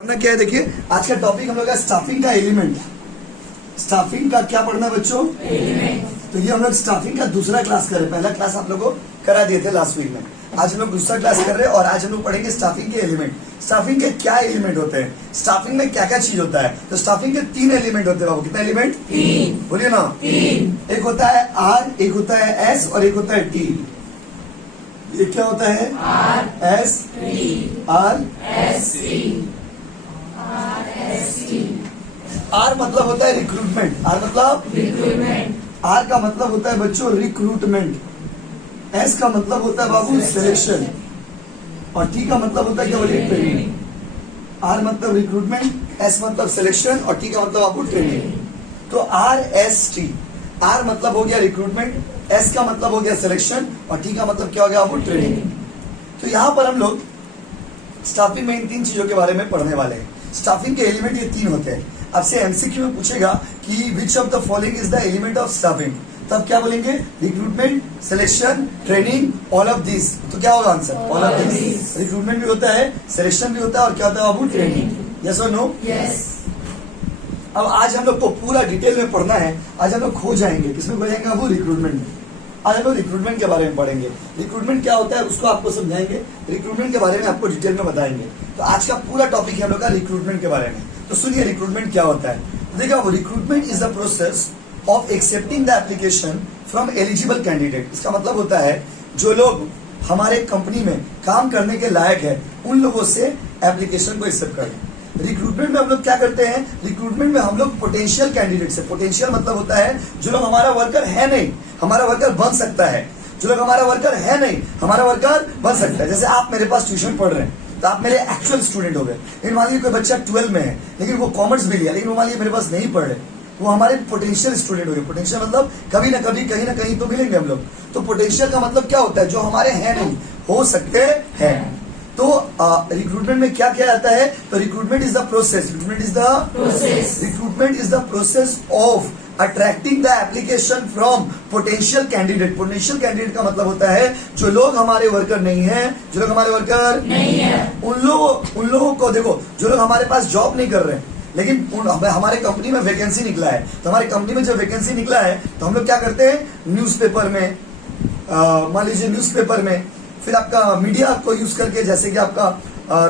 पढ़ना क्या है? देखिए आज का टॉपिक हम लोग का स्टाफिंग का एलिमेंट। स्टाफिंग का क्या पढ़ना बच्चों? एलिमेंट। तो ये हम लोग स्टाफिंग का दूसरा क्लास कर रहे हैं। पहला क्लास आप लोगों को करा दिए थे लास्ट वीक में। आज हम लोग दूसरा क्लास कर रहे हैं और आज हम लोग पढ़ेंगे स्टाफिंग के एलिमेंट। स्टाफिंग के क्या एलिमेंट होते हैं, स्टाफिंग में क्या क्या चीज होता है। तो स्टाफिंग के 3 एलिमेंट होते हैं बाबू। कितना एलिमेंट? 3। बोलिए ना। 3। एक होता है आर, एक होता है एस और एक होता है टी। ये क्या होता है? R S T. R S T. R मतलब होता है रिक्रूटमेंट। आर मतलब रिक्रूटमेंट। आर का मतलब होता है बच्चों रिक्रूटमेंट। एस का मतलब होता है बाबू सिलेक्शन और टी का मतलब होता है क्या बोलिए? ट्रेनिंग। आर मतलब रिक्रूटमेंट, एस मतलब सिलेक्शन और टी का मतलब बाबू ट्रेनिंग। तो आर एस टी। आर मतलब हो गया रिक्रूटमेंट, एस का मतलब हो गया सिलेक्शन और टी का मतलब क्या हो गया बाबू? ट्रेनिंग। तो यहाँ पर हम लोग स्टाफिंग में इन 3 चीजों के बारे में पढ़ने वाले हैं। स्टाफिंग के एलिमेंट ये 3 होते हैं। आपसे एमसीक्यू में पूछेगा कि which of the following is the element of staffing, तब क्या बोलेंगे? Recruitment, selection, training, all of this. तो क्या होगा answer? All of this. Recruitment भी होता है, सिलेक्शन भी होता है और क्या होता है बाबू? ट्रेनिंग। यस और नो? यस। अब आज हम लोग को पूरा डिटेल में पढ़ना है। आज हम लोग खो जाएंगे। किसमें खो जाएंगे बाबू? रिक्रूटमेंट में। आज हम लोग रिक्रूटमेंट के बारे में पढ़ेंगे। रिक्रूटमेंट क्या होता है उसको आपको समझाएंगे, रिक्रूटमेंट के बारे में आपको डिटेल में बताएंगे। तो आज का पूरा टॉपिक है हम लोग का रिक्रूटमेंट के बारे में। तो सुनिए रिक्रूटमेंट क्या होता है। देखिए वो recruitment is the process of accepting the application from eligible candidate. इसका मतलब होता है जो लोग हमारे कंपनी में काम करने के लायक है उन लोगों से एप्लीकेशन को एक्सेप्ट करना। रिक्रूटमेंट में हम लोग क्या करते हैं? रिक्रूटमेंट में हम लोग पोटेंशियल कैंडिडेट से, पोटेंशियल मतलब होता है जो लोग हमारा वर्कर है नहीं, हमारा वर्कर बन सकता है। जो लोग हमारा वर्कर है नहीं, हमारा वर्कर बन सकता है। जैसे आप मेरे पास ट्यूशन पढ़ रहे हैं तो आप मेरे एक्चुअल स्टूडेंट हो गए। लेकिन मान लीजिए कोई बच्चा 12 में है लेकिन वो कॉमर्स भी लिया, लेकिन वो मान लीजिए मेरे पास नहीं पढ़ रहे, वो हमारे पोटेंशियल स्टूडेंट हो गए। पोटेंशियल मतलब कभी ना कभी कहीं ना कहीं तो मिलेंगे हम लोग। तो पोटेंशियल का मतलब क्या होता है? जो हमारे हैं नहीं, हो सकते हैं। तो रिक्रूटमेंट में क्या किया जाता है? तो recruitment is the process, recruitment is the process of attracting the application from potential candidate. Potential candidate का मतलब होता है जो लोग हमारे वर्कर नहीं है, जो लोग हमारे वर्कर नहीं है उन लोगों को देखो, जो लोग हमारे पास जॉब नहीं कर रहे हैं लेकिन हमारे कंपनी में वैकेंसी निकला है। तो हमारी कंपनी में जब वैकेंसी निकला है तो हम लोग क्या करते हैं? न्यूज़पेपर में, मान लीजिए न्यूज़पेपर में, फिर आपका मीडिया को यूज करके, जैसे कि आपका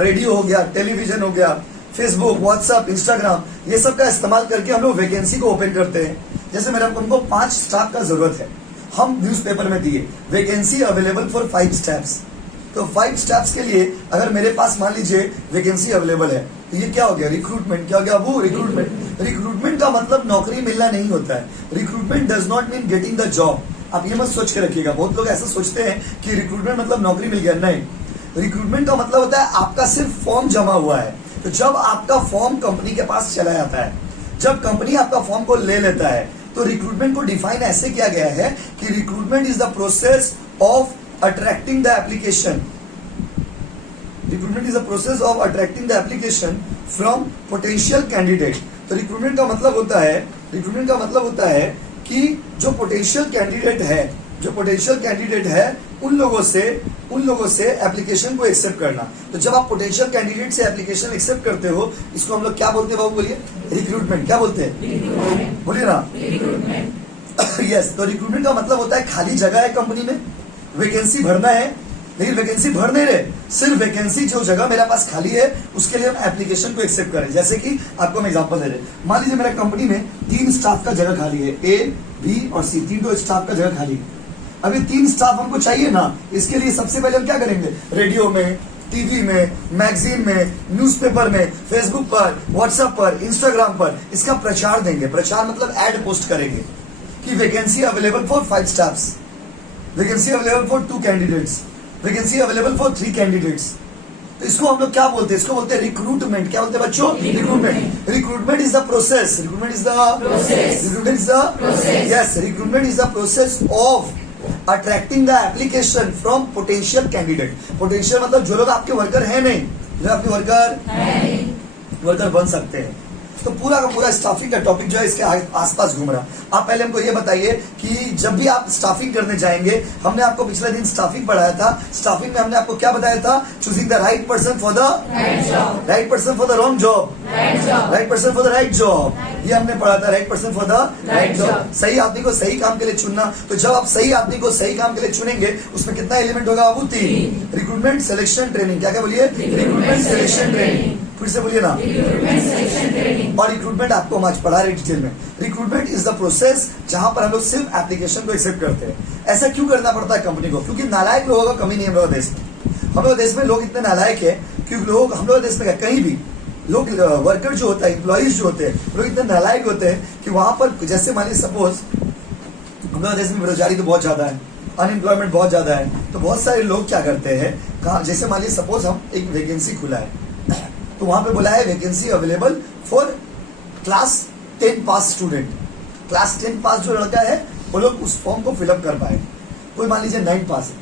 रेडियो हो गया, टेलीविजन हो गया, फेसबुक, व्हाट्सएप, इंस्टाग्राम, ये सब का इस्तेमाल करके हम लोग वैकेंसी को ओपन करते हैं। जैसे मेरे हमको 5 स्टाफ का जरूरत है, हम न्यूज़पेपर में दिए वैकेंसी अवेलेबल फॉर 5 स्टाफ्स। तो 5 स्टाफ्स के लिए अगर मेरे पास मान लीजिए वैकेंसी अवेलेबल है तो ये क्या हो गया? रिक्रूटमेंट। क्या हो गया वो? रिक्रूटमेंट। रिक्रूटमेंट का मतलब नौकरी मिलना नहीं होता है। Recruitment does not mean getting the job. आप ये मत सोच के रखिएगा, बहुत लोग ऐसा सोचते हैं कि रिक्रूटमेंट मतलब नौकरी मिल गया। नहीं, रिक्रूटमेंट का मतलब होता है आपका सिर्फ फॉर्म जमा हुआ है। तो जब आपका फॉर्म कंपनी के पास चला जाता है, जब कंपनी आपका फॉर्म को ले लेता है, तो रिक्रूटमेंट को डिफाइन ऐसे किया गया है कि recruitment is the process of attracting the application. Recruitment is the process of attracting the application from potential candidate. तो रिक्रूटमेंट का मतलब होता है कि जो पोटेंशियल कैंडिडेट है उन लोगों से एप्लीकेशन को एक्सेप्ट करना। तो जब आप पोटेंशियल कैंडिडेट से एप्लीकेशन एक्सेप्ट करते हो, इसको हम लोग क्या बोलते हैं बाबू? बोलिए। रिक्रूटमेंट। क्या बोलते हैं? बोलिए ना। रिक्रूटमेंट। यस। तो रिक्रूटमेंट का मतलब होता है खाली जगह है कंपनी में, वैकेंसी भरना है, लेकिन वैकेंसी भर नहीं रहे, सिर्फ वैकेंसी जो जगह मेरे पास खाली है उसके लिए हम एप्लीकेशन को एक्सेप्ट करें। जैसे कि आपको हम एग्जांपल दे रहे हैं, मान लीजिए मेरा कंपनी में 3 स्टाफ का जगह खाली है, ए, बी और सी, 3 स्टाफ का जगह खाली है। अभी 3 स्टाफ हमको चाहिए ना, इसके लिए सबसे पहले हम क्या करेंगे? रेडियो में, टीवी में, मैगजीन में, न्यूज़पेपर में, फेसबुक पर, व्हाट्सएप पर, इंस्टाग्राम पर इसका प्रचार देंगे। प्रचार मतलब एड पोस्ट करेंगे कि vacancy available for 5 staffs, vacancy available for 2 candidates, vacancy available for 3 candidates. तो इसको हम लोग क्या बोलते हैं? इसको बोलते हैं रिक्रूटमेंट। क्या बोलते हैं बच्चों? Recruitment. Recruitment is the process, yes, recruitment is the process of attracting the application from potential candidate. Potential मतलब जो लोग आपके वर्कर है नहीं, जो आपके वर्कर बन सकते हैं। तो पूरा का पूरा स्टाफिंग का टॉपिक जो है इसके आसपास घूम रहा है। आप पहले हमको ये बताइए कि जब भी आप स्टाफिंग करने जाएंगे, हमने आपको पिछले दिन स्टाफिंग पढ़ाया था। स्टाफिंग में हमने आपको क्या बताया था? Choosing the right person for the right person for the wrong job, right person for the right job, ये हमने पढ़ा था। Right person for the right job, सही आदमी को सही काम के लिए चुनना। तो जब आप सही आदमी को सही काम के लिए चुनेंगे, उसमें कितना एलिमेंट होगा बाबू? 3। Recruitment, selection, training. क्या क्या बोलिए? Recruitment, selection, training. फिर से बोलिए ना। और रिक्रूटमेंट आपको हम आज पढ़ा रहे डिटेल में। रिक्रूटमेंट इज द प्रोसेस जहां पर हम लोग सिर्फ एप्लीकेशन को एक्सेप्ट करते हैं। ऐसा क्यों करना पड़ता है कंपनी को? क्योंकि नालायक लोगों का कमी नहीं है हम लोग देश में। हम लोग देश में लोग इतने नालायक है क्योंकि लोग, हम लोग देश में कहीं भी लोग, वर्कर जो होता है, एम्प्लॉइज जो होते हैं, लोग इतने नालायक होते हैं कि वहां पर जैसे मान लीजिए सपोज हम लोग देश में बेरोजगारी तो बहुत ज्यादा है, अनएम्प्लॉयमेंट बहुत ज्यादा है, तो बहुत सारे लोग क्या करते हैं, कहा जैसे मान लीजिए सपोज हम एक वैकेंसी खुला है, तो वहां पे बोला है vacancy available for class 10 pass student. Class 10 पास जो लड़का है वो लोग उस फॉर्म को फिलअप कर पाए। कोई मान लीजिए 9 पास है,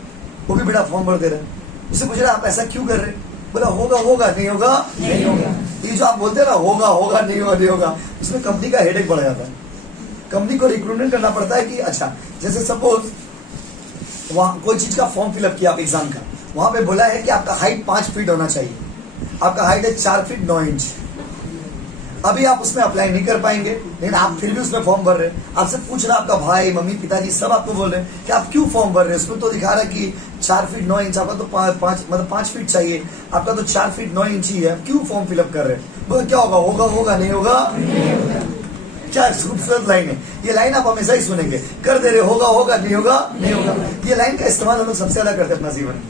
वो भी बेटा फॉर्म भर दे रहे हैं। उससे पूछ रहे आप ऐसा क्यों कर रहे हैं? बोला होगा होगा नहीं होगा नहीं होगा। ये जो आप बोलते हैं ना होगा होगा नहीं होगा नहीं होगा, उसमें कंपनी का हेडेक बढ़ जाता है। कंपनी को रिक्रूटमेंट करना पड़ता है कि अच्छा जैसे सपोज वहां कोई चीज का फॉर्म फिलअप किया आप एग्जाम का, वहां पे बोला है कि आपका हाइट 5 फीट होना चाहिए, आपका हाइट है 4 फीट 9 इंच। अभी आप उसमें अप्लाई नहीं कर पाएंगे, लेकिन आप फिर भी उसमें फॉर्म भर रहे हैं। आपसे पूछ रहा आपका भाई मम्मी पिताजी सब आपको बोल रहे हैं कि आप क्यों फॉर्म भर रहे हैं? उसमें तो दिखा रहा है कि 4 फीट 9 इंच, आपका तो 5 फीट चाहिए, आपका तो 4 फीट 9 इंच ही है, क्यों फॉर्म फिलअप कर रहे हैं? बोले क्या होगा होगा होगा नहीं होगा। क्या खूबसूरत लाइन है ये। लाइन आप हमेशा ही सुनेंगे, कर दे रहे होगा होगा नहीं होगा नहीं होगा। ये लाइन का इस्तेमाल हम लोग सबसे ज्यादा करते हैं अपना जीवन में,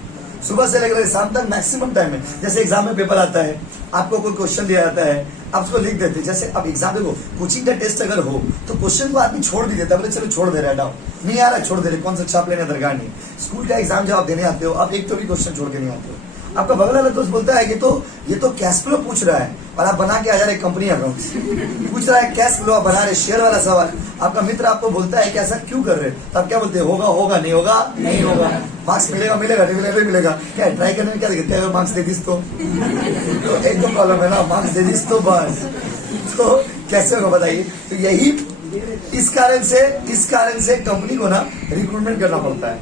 सुबह से लेकर शाम तक मैक्सिमम टाइम में। जैसे एग्जाम में पेपर आता है, आपको कोई क्वेश्चन दिया जाता है, आप उसको लिख देते हैं। जैसे अब एग्जाम देखो, कोचिंग का टेस्ट अगर हो तो क्वेश्चन को आदमी छोड़ भी देता है, बोले चलो छोड़ दे रहा है, डाउट नहीं आ रहा छोड़ दे रहे, कौन सा छाप लेने दरकार नहीं। स्कूल का एग्जाम जब आप देने आते हो, आप एक तो भी क्वेश्चन छोड़ के नहीं आते हो। आपका बगल वाला दोस्त बोलता है ये तो कैश फ्लो पूछ रहा है और आप बना के आ जा रहे कंपनी अकाउंट पूछ रहा है कैश फ्लो, आप बना रहे शेयर वाला सवाल। आपका मित्र आपको बोलता है कि ऐसा क्यों कर रहे, तो आप क्या बोलते हैं? होगा होगा नहीं होगा नहीं होगा। मार्क्स मिलेगा मिलेगा नहीं मिलेगा नहीं मिलेगा। क्या ट्राई करने में क्या दिक्कत है? अगर मार्क्स दे दिस तो एक तो प्रॉब्लम है ना, मार्क्स दे दिस तो बस, तो कैसे होगा बताइए? तो यही इस कारण से कंपनी को ना रिक्रूटमेंट करना पड़ता है।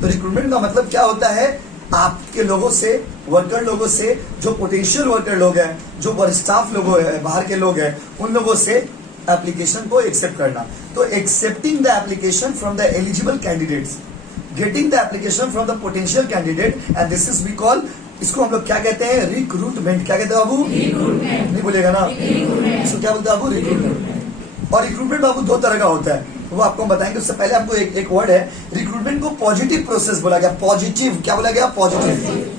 तो रिक्रूटमेंट का मतलब क्या होता है? आपके लोगों से, वर्कर लोगों से, जो पोटेंशियल वर्कर लोग हैं, जो स्टाफ लोग हैं, बाहर के लोग हैं, उन लोगों से एप्लीकेशन को एक्सेप्ट करना। तो accepting the application from the eligible candidates, getting the application from the potential candidate, and this is we call, इसको हम लोग क्या कहते हैं? रिक्रूटमेंट। क्या कहते हैं बाबू? नहीं बोलेगा ना, इसको क्या बोलते हैं बाबू? रिक्रूटमेंट। और रिक्रूटमेंट बाबू 2 तरह का होता है, वो आपको हम बताएंगे। उससे पहले आपको एक वर्ड है, रिक्रूटमेंट को पॉजिटिव प्रोसेस बोला गया। पॉजिटिव क्या बोला गया? पॉजिटिव।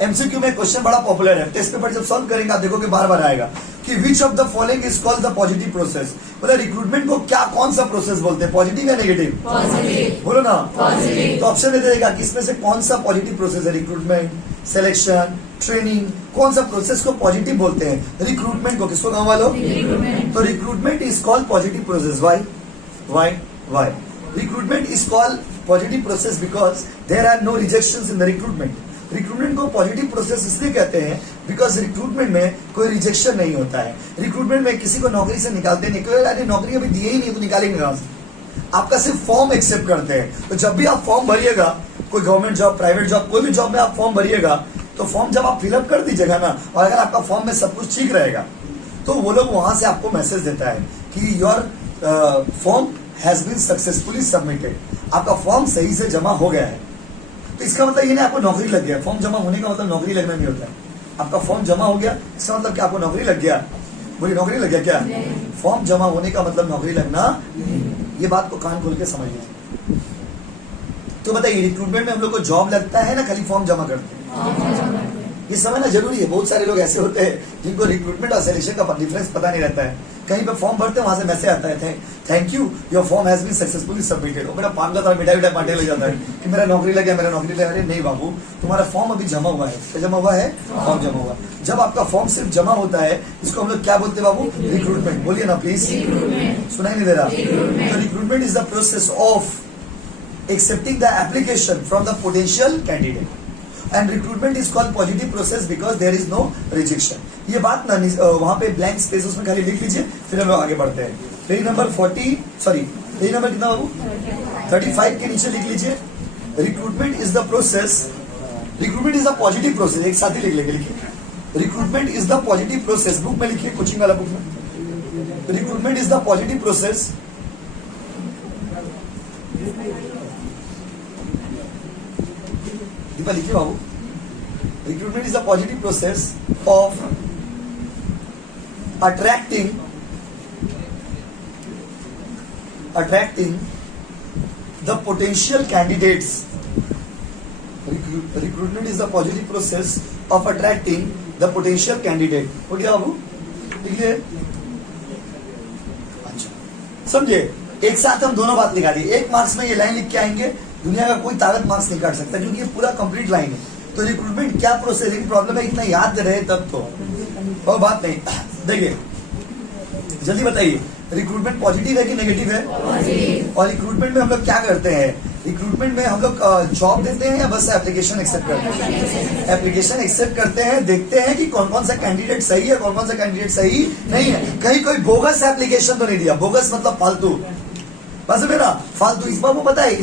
एमसीक्यू में क्वेश्चन बड़ा पॉपुलर है, टेस्ट पेपर जब सॉल्व करेंगे आप देखोगे बार बार आएगा कि which of the following is called the positive process. मतलब रिक्रूटमेंट को क्या कौन सा प्रोसेस बोलते हैं? पॉजिटिव या नेगेटिव? पॉजिटिव। बोलो ना पॉजिटिव। तो ऑप्शन में देगा कि इसमें से कौन सा पॉजिटिव प्रोसेस है? रिक्रूटमेंट, सिलेक्शन, ट्रेनिंग, कौन सा प्रोसेस को पॉजिटिव बोलते हैं? रिक्रूटमेंट को। किसको गाँव वालों? तो recruitment is called positive process. Why? Recruitment is called positive process because there are no rejections in the recruitment. Recruitment को पॉजिटिव प्रोसेस इसलिए कहते हैं बिकॉज रिक्रूटमेंट में कोई रिजेक्शन नहीं होता है। रिक्रूटमेंट में किसी को नौकरी से निकालते नहीं, कोई अरे नौकरी अभी दिए ही नहीं तो निकालेंगे कहां से? आपका सिर्फ फॉर्म एक्सेप्ट करते हैं। तो जब भी आप फॉर्म भरिएगा, कोई गवर्नमेंट जॉब, प्राइवेट जॉब, कोई भी जॉब में आप फॉर्म भरिएगा, तो फॉर्म जब आप फिलअप कर दीजिएगा ना, और अगर आपका फॉर्म में सब कुछ ठीक रहेगा, तो वो लोग वहां से आपको मैसेज देता है कि your form has been successfully submitted, आपका फॉर्म सही से जमा हो गया है। तो इसका मतलब ये नहीं आपको नौकरी लग गया। फॉर्म जमा होने का मतलब नौकरी लगना नहीं होता है। आपका फॉर्म जमा हो गया, इसका मतलब क्या आपको नौकरी लग गया? बोलिए नौकरी लग गया क्या? फॉर्म जमा होने का मतलब नौकरी लगना, ये बात को कान खोल के समझ लीजिए। तो बताइए रिक्रूटमेंट में हम लोग को जॉब लगता है ना खाली फॉर्म जमा करते हैं? ये समझना जरूरी है। बहुत सारे लोग ऐसे होते हैं जिनको रिक्रूटमेंट और सिलेक्शन का डिफरेंस पता नहीं रहता है। कहीं पे फॉर्म भरते हैं, वहां से मैसेज आता है thank you your form has been successfully submitted. वो मेरा पान का मिठाई बांटे ले जाता है कि मेरा नौकरी लग गया, मेरा नौकरी लग गया। अरे नहीं बाबू, तुम्हारा फॉर्म अभी जमा हुआ है। क्या जमा हुआ है? फॉर्म जमा हुआ। जब आपका फॉर्म सिर्फ जमा होता है, इसको हम लोग क्या बोलते हैं बाबू? रिक्रूटमेंट। बोलिए ना प्लीज, सुनाई नहीं दे रहा? तो recruitment is the process of accepting the application from the potential candidate, and recruitment is called positive process because there is no rejection. ये बात ना वहां पे ब्लैंक स्पेस उसमें खाली लिख लीजिए, फिर हम लोग आगे बढ़ते हैं। पेज नंबर पेज नंबर कितना बाबू 35 के नीचे लिख लीजिए, recruitment is the process, recruitment is the positive process, एक साथ ही लिख लेंगे, लिखिए recruitment is the positive process, book में लिखिए, कोचिंग वाला बुक में, recruitment is the positive process Deepa लिखिए बाबू, recruitment is the positive process of attracting the potential candidates. Recruitment is the positive process of attracting the potential candidate. हो गया बाबू, लिख लिए? अच्छा, समझे? एक साथ हम दोनों बात लिखा दी, एक मार्क्स में ये लाइन लिख के आएंगे, दुनिया का कोई ताकत मार्क्स नहीं काट सकता, क्योंकि ये पूरा कंप्लीट लाइन है। तो रिक्रूटमेंट क्या प्रोसेस, प्रॉब्लम है इतना याद रहे तब तो, और बात नहीं। देखिए जल्दी बताइए, रिक्रूटमेंट पॉजिटिव है कि नेगेटिव है? पॉजिटिव। और रिक्रूटमेंट में हम लोग क्या करते हैं? रिक्रूटमेंट में हम लोग जॉब देते हैं या बस एप्लीकेशन एक्सेप्ट करते हैं? एप्लीकेशन एक्सेप्ट करते हैं, देखते हैं कि कौन कौन सा कैंडिडेट सही है, कौन कौन सा कैंडिडेट सही नहीं है। कहीं कोई बोगस एप्लीकेशन तो नहीं दिया, बोगस मतलब फालतू, बस मेरा फालतू। इस बार वो पता है,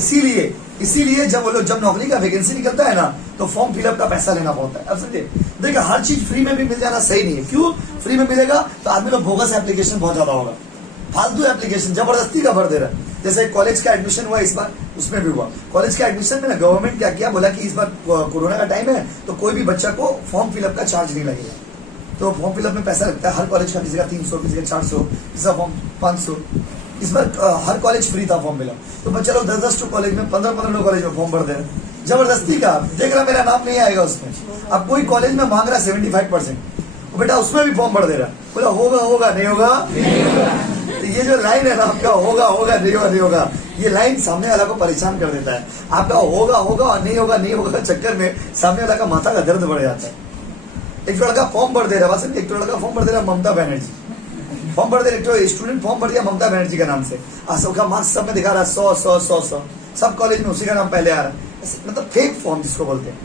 इसीलिए जब नौकरी का वैकेंसी निकलता है ना, तो फॉर्म फिलअप का पैसा लेना पड़ता है। अब समझे, देखिए हर चीज फ्री में भी मिल जाना सही नहीं है। क्यों फ्री में मिलेगा? तो आदमी लोग बोगस एप्लीकेशन बहुत ज्यादा होगा, फालतू एप्लीकेशन जबरदस्ती का भर दे रहा है। जैसे कॉलेज का एडमिशन हुआ इस बार, उसमें भी हुआ कॉलेज का एडमिशन में ना, गवर्नमेंट क्या किया, बोला कि इस बार कोरोना का टाइम है तो कोई भी बच्चा को फॉर्म फिलअप का चार्ज नहीं लगेगा। तो फॉर्म फिलअप में पैसा लगता है हर कॉलेज का, किसी का 300, किसी का 400, किसी का फॉर्म 500। इस बार हर कॉलेज फ्री था फॉर्म फिलअप, तो बच्चा लोग 10-10 कॉलेज में, 15-15 कॉलेज में फॉर्म भर दे रहे, जबरदस्ती का। देख रहा मेरा नाम नहीं आएगा उसमें। अब कोई कॉलेज में मांग रहा 75%, बेटा उसमें भी फॉर्म भर दे रहा, बोला होगा नहीं होगा। तो ये जो लाइन है ना आपका, होगा नहीं होगा, ये लाइन सामने वाला को परेशान कर देता है। आपका होगा और नहीं होगा चक्कर में सामने वाला का माथा का दर्द बढ़ जाता है। एक लड़का फॉर्म भर दे रहा है, एक लड़का फॉर्म भर दे रहा है, ममता बनर्जी फॉर्म भर दे रहे, स्टूडेंट फॉर्म भर दिया ममता बनर्जी का नाम से, सबका मार्क्स सब में दिखा रहा है 100, सब कॉलेज में उसी का नाम पहले आ रहा है। मतलब फेक फॉर्म जिसको बोलते हैं,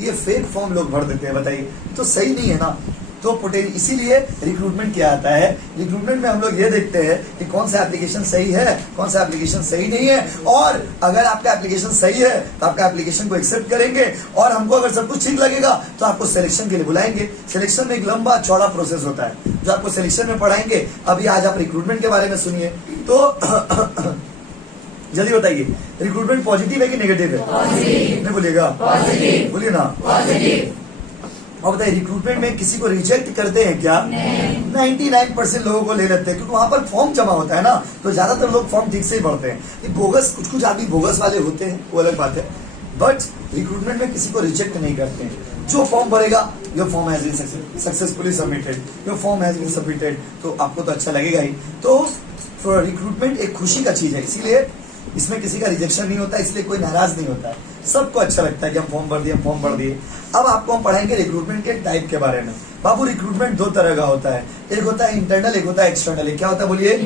ये फेक फॉर्म लोग भर देते हैं। बताइए, तो सही नहीं है ना। तो इसीलिए रिक्रूटमेंट क्या आता है, रिक्रूटमेंट में हम लोग ये देखते हैं कि कौन सा एप्लीकेशन सही है, कौन सा एप्लीकेशन सही नहीं है। और अगर आपका एप्लीकेशन सही है तो आपका एप्लीकेशन को एक्सेप्ट करेंगे, और हमको अगर सब कुछ ठीक लगेगा तो आपको सिलेक्शन के लिए बुलाएंगे। सिलेक्शन में एक लंबा चौड़ा प्रोसेस होता है जो आपको सिलेक्शन में पढ़ाएंगे। अभी आज आप रिक्रूटमेंट के बारे में सुनिए। तो जल्दी बताइए, रिक्रूटमेंट पॉजिटिव है कि नेगेटिव है? पॉजिटिव। नहीं बोलिएगा? पॉजिटिव। बोलिए ना। पॉजिटिव। और बताइए, रिक्रूटमेंट में किसी को रिजेक्ट करते हैं क्या? 99% लोगों को ले लेते हैं, क्योंकि वहां पर फॉर्म जमा होता है ना, तो ज्यादातर लोग फॉर्म ठीक से ही भरते हैं। बोगस कुछ आदमी बोगस वाले होते हैं, वो अलग बात है, बट रिक्रूटमेंट में किसी को रिजेक्ट नहीं करते हैं। जो फॉर्म भरेगा, your form has been successfully submitted, your form has been submitted, तो आपको तो अच्छा लगेगा ही। तो रिक्रूटमेंट एक खुशी का चीज है, इसीलिए इसमें किसी का रिजेक्शन नहीं होता, इसलिए कोई नाराज नहीं होता है, सबको अच्छा लगता है कि हम फॉर्म भर दिए। अब आपको हम पढ़ाएंगे रिक्रूटमेंट के टाइप के बारे में। बाबू, रिक्रूटमेंट 2 तरह का होता है, एक होता है इंटरनल, एक होता है एक्सटर्नल। क्या होता है बोलिए?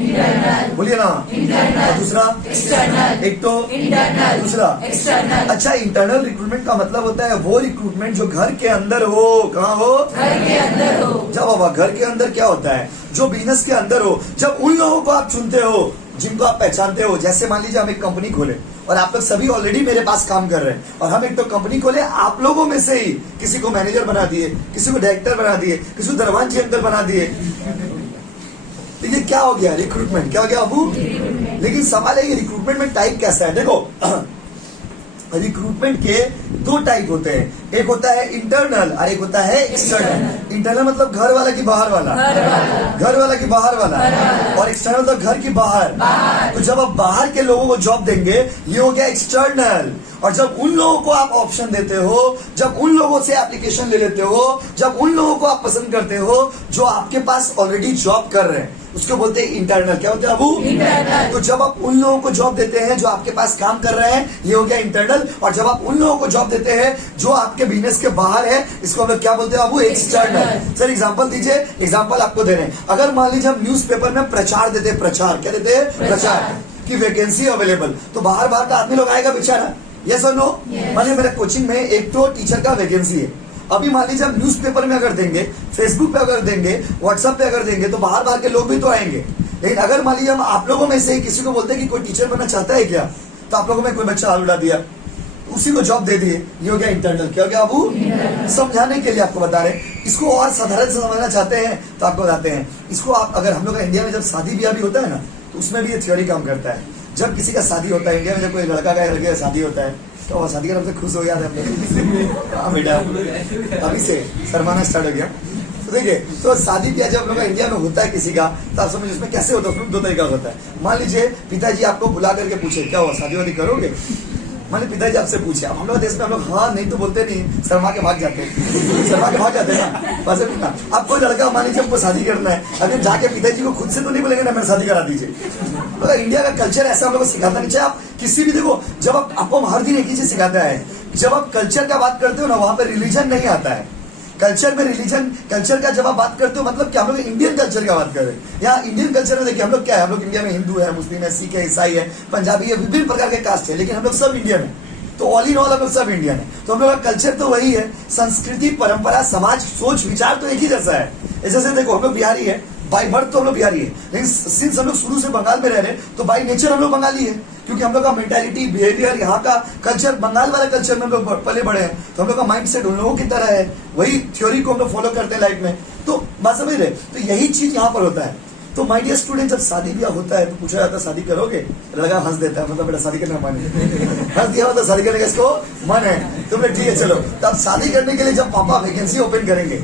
बोलिए ना। इंटरनल। दूसरा एक्सटर्नल। एक तो इंटरनल, दूसरा एक्सटर्नल। अच्छा, इंटरनल रिक्रूटमेंट का मतलब होता है वो रिक्रूटमेंट जो घर के अंदर हो। कहाँ हो? घर के अंदर हो। जब बाबा घर के अंदर क्या होता है? जो बिजनेस के अंदर हो, जब उन लोगों को आप चुनते हो जिनको आप पहचानते हो। जैसे मान लीजिए हम एक कंपनी खोले और आप लोग सभी ऑलरेडी मेरे पास काम कर रहे हैं, और हम एक तो कंपनी खोले, आप लोगों में से ही किसी को मैनेजर बना दिए, किसी को डायरेक्टर बना दिए, किसी को दरवान जी अंकल बना दिए। तो ये क्या हो गया? रिक्रूटमेंट। क्या हो गया बाबू? लेकिन सवाल है, ये रिक्रूटमेंट में टाइप कैसा है? देखो, रिक्रूटमेंट के 2 टाइप होते हैं, एक होता है इंटरनल और एक होता है एक्सटर्नल। इंटरनल मतलब घर वाला की बाहर वाला, घर वाला की बाहर वाला, और एक्सटर्नल मतलब घर की बाहर। तो जब आप बाहर के लोगों को जॉब देंगे, ये हो गया एक्सटर्नल। और जब उन लोगों को आप ऑप्शन देते हो, जब उन लोगों से एप्लीकेशन ले लेते हो, जब उन लोगों को आप पसंद करते हो जो आपके पास ऑलरेडी जॉब कर रहे हैं, उसको बोलते हैं इंटरनल। क्या बोलते हैं बाबू? इंटरनल। तो जब आप उन लोगों को जॉब देते हैं जो आपके पास काम कर रहे हैं, ये हो गया इंटरनल। और जब आप उन लोगों को जॉब देते हैं जो आपके बिजनेस के बाहर है, इसको हम लोग क्या बोलते हैं बाबू? एक्सटर्नल। सर एग्जांपल दीजिए। एग्जांपल आपको दे रहे हैं, अगर मान लीजिए हम न्यूज़पेपर में प्रचार देते हैं, प्रचार क्या देते हैं? प्रचार की वैकेंसी अवेलेबल, तो बाहर का आदमी लोग आएगा बेचारा, यस और नो? मानिए मेरे कोचिंग में एक तो टीचर का वैकेंसी है, अभी मान लीजिए हम न्यूज़पेपर में अगर देंगे, फेसबुक पे अगर देंगे, व्हाट्सएप पे अगर देंगे, तो बाहर बाहर के लोग भी तो आएंगे। लेकिन अगर मान लीजिए हम आप लोगों में से ही किसी को बोलते हैं कि कोई टीचर बनना चाहता है क्या, तो आप लोगों में कोई बच्चा हाथ उठा दिया, उसी को जॉब दे दिए, ये हो गया इंटरनल। क्या हो गया बाबू? समझाने के लिए आपको बता रहे हैं। इसको और साधारण से समझना चाहते हैं तो आपको बताते हैं। इसको आप अगर हम लोग इंडिया में जब शादी ब्याह भी होता है ना, तो उसमें भी ये थ्योरी काम करता है। जब किसी का शादी होता है इंडिया में, जब कोई लड़का का लड़के का शादी होता है, तो वो शादी का हमसे खुश हो जाते हैं हम लोग। हाँ बेटा, अभी से शर्माना स्टार्ट हो गया। तो देखिए, तो शादी ब्याह जब लोग इंडिया में होता है किसी का, तो आप समझ उसमें कैसे होता है। उसमें दो तरीका होता है। मान लीजिए पिताजी आपको बुला करके पूछे क्या हुआ, शादी वादी करोगे? मान लीजिए पिताजी आपसे पूछे, अब हम लोग देश में हम लोग हाँ नहीं तो बोलते नहीं, शर्मा के भाग जाते हैं, शर्मा के भाग जाते हैं ना। बस ना, अब कोई लड़का मान लीजिए हमको शादी करना है, अभी जाके पिताजी को खुद से तो नहीं बोलेंगे ना मेरी शादी करा दीजिए। तो इंडिया का कल्चर ऐसा हम लोग को सिखाता नहीं। चाहे आप किसी भी, देखो जब आपको हर दिन एक ही चीज सिखाता है, जब आप कल्चर का बात करते हो ना, वहां पर रिलीजन नहीं आता है। कल्चर में रिलीजन, कल्चर का जब आप बात करते हो मतलब क्या, हम लोग इंडियन कल्चर का बात कर रहे हैं। यहाँ इंडियन कल्चर में देखिए हम लोग क्या है, हम लोग इंडिया में हिंदू है, मुस्लिम है, सिख है, ईसाई है, पंजाबी है, विभिन्न प्रकार के कास्ट है, लेकिन हम लोग सब इंडियन है। तो ऑल इन ऑल हम लोग सब इंडियन है। तो हम लोग का कल्चर तो वही है, संस्कृति, परंपरा, समाज, सोच, विचार तो एक ही जैसा है। जैसे देखो हम लोग बिहारी है, बाई बर्थ तो हम लोग बिहारी है, लेकिन सिंस हम लोग शुरू से बंगाल में रह रहे हैं, तो बाई नेचर हम लोग बंगाली है, क्योंकि हम लोग का मेंटालिटी, बिहेवियर, यहाँ का कल्चर, बंगाल वाला कल्चर में हम लोग पले बड़े हैं। तो हम लोग का माइंड सेट उन लोगों की तरह है, वही थ्योरी को हम लोग फॉलो करते हैं लाइफ में। तो बात समझ रहे? तो यही चीज यहाँ पर होता है। तो माय डियर स्टूडेंट, जब शादी ब्याह होता है तो पूछा जाता है शादी करोगे? लड़का हंस देता है, मतलब बेटा शादी करने का मन है। हंस दिया मतलब शादी करने का इसको मन है। तुमने ठीक है चलो, तो अब शादी करने के लिए जब पापा वैकेंसी ओपन करेंगे,